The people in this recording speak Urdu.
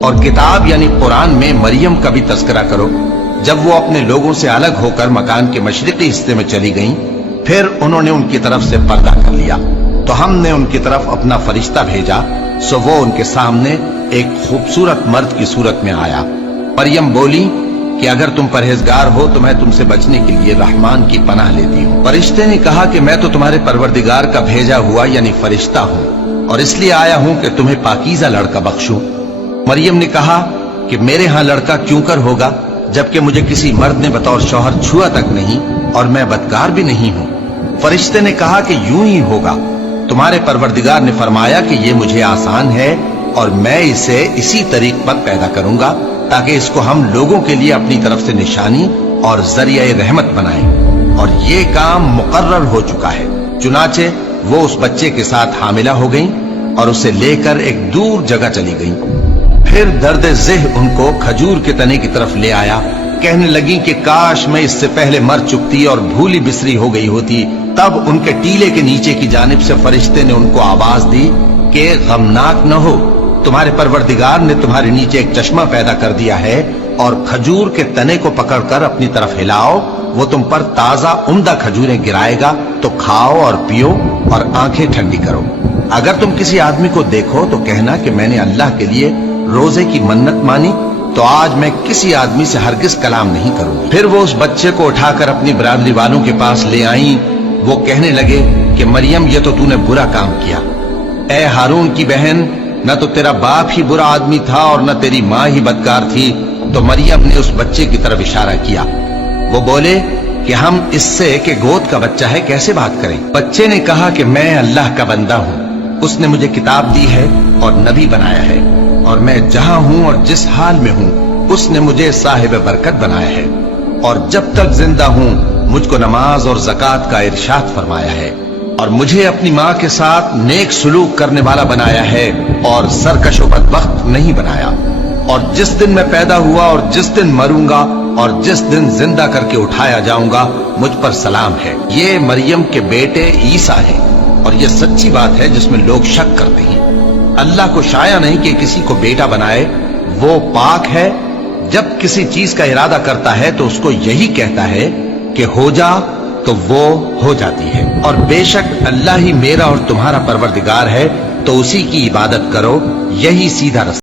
اور کتاب یعنی قرآن میں مریم کا بھی تذکرہ کرو جب وہ اپنے لوگوں سے الگ ہو کر مکان کے مشرقی حصے میں چلی گئیں، پھر انہوں نے ان کی طرف سے پردہ کر لیا تو ہم نے ان کی طرف اپنا فرشتہ بھیجا، سو وہ ان کے سامنے ایک خوبصورت مرد کی صورت میں آیا۔ مریم بولی کہ اگر تم پرہیزگار ہو تو میں تم سے بچنے کے لیے رحمان کی پناہ لیتی ہوں۔ فرشتے نے کہا کہ میں تو تمہارے پروردگار کا بھیجا ہوا یعنی فرشتہ ہوں، اور اس لیے آیا ہوں کہ تمہیں پاکیزہ لڑکا بخشوں۔ مریم نے کہا کہ میرے ہاں لڑکا کیوں کر ہوگا جبکہ مجھے کسی مرد نے بطور شوہر چھوا تک نہیں اور میں بدکار بھی نہیں ہوں۔ فرشتے نے کہا کہ یوں ہی ہوگا، تمہارے پروردگار نے فرمایا کہ یہ مجھے آسان ہے اور میں اسے اسی طریق پر پیدا کروں گا تاکہ اس کو ہم لوگوں کے لیے اپنی طرف سے نشانی اور ذریعہ رحمت بنائیں، اور یہ کام مقرر ہو چکا ہے۔ چنانچہ وہ اس بچے کے ساتھ حاملہ ہو گئیں اور اسے لے کر ایک دور جگہ چلی گئیں۔ پھر درد ذہ ان کو کھجور کے تنے کی طرف لے آیا، کہنے لگی کہ کاش میں اس سے پہلے مر چکتی اور بھولی بسری ہو گئی ہوتی۔ تب ان کے ٹیلے کے نیچے کی جانب سے فرشتے نے ان کو آواز دی کہ غمناک نہ ہو، تمہارے پروردگار نے تمہارے نیچے ایک چشمہ پیدا کر دیا ہے، اور کھجور کے تنے کو پکڑ کر اپنی طرف ہلاؤ، وہ تم پر تازہ عمدہ کھجوریں گرائے گا، تو کھاؤ اور پیو اور آنکھیں ٹھنڈی کرو۔ اگر تم کسی آدمی کو دیکھو تو کہنا کہ میں نے اللہ کے لیے روزے کی منت مانی، تو آج میں کسی آدمی سے ہرگز کلام نہیں کروں گی۔ پھر وہ اس بچے کو اٹھا کر اپنی برادری والوں کے پاس لے آئیں۔ وہ کہنے لگے کہ مریم یہ تو نے برا کام کیا، اے ہارون کی بہن، نہ تو تیرا باپ ہی برا آدمی تھا اور نہ تیری ماں ہی بدکار تھی۔ تو مریم نے اس بچے کی طرف اشارہ کیا۔ وہ بولے کہ ہم اس سے کہ گود کا بچہ ہے کیسے بات کریں؟ بچے نے کہا کہ میں اللہ کا بندہ ہوں، اس نے مجھے کتاب دی ہے اور نبی بنایا ہے، اور میں جہاں ہوں اور جس حال میں ہوں اس نے مجھے صاحب برکت بنایا ہے، اور جب تک زندہ ہوں مجھ کو نماز اور زکوٰۃ کا ارشاد فرمایا ہے، اور مجھے اپنی ماں کے ساتھ نیک سلوک کرنے والا بنایا ہے اور سرکش و بدبخت نہیں بنایا، اور جس دن میں پیدا ہوا اور جس دن مروں گا اور جس دن زندہ کر کے اٹھایا جاؤں گا مجھ پر سلام ہے۔ یہ مریم کے بیٹے عیسیٰ ہیں، اور یہ سچی بات ہے جس میں لوگ شک کرتے ہیں۔ اللہ کو شایع نہیں کہ کسی کو بیٹا بنائے، وہ پاک ہے، جب کسی چیز کا ارادہ کرتا ہے تو اس کو یہی کہتا ہے کہ ہو جا تو وہ ہو جاتی ہے، اور بے شک اللہ ہی میرا اور تمہارا پروردگار ہے، تو اسی کی عبادت کرو، یہی سیدھا رستہ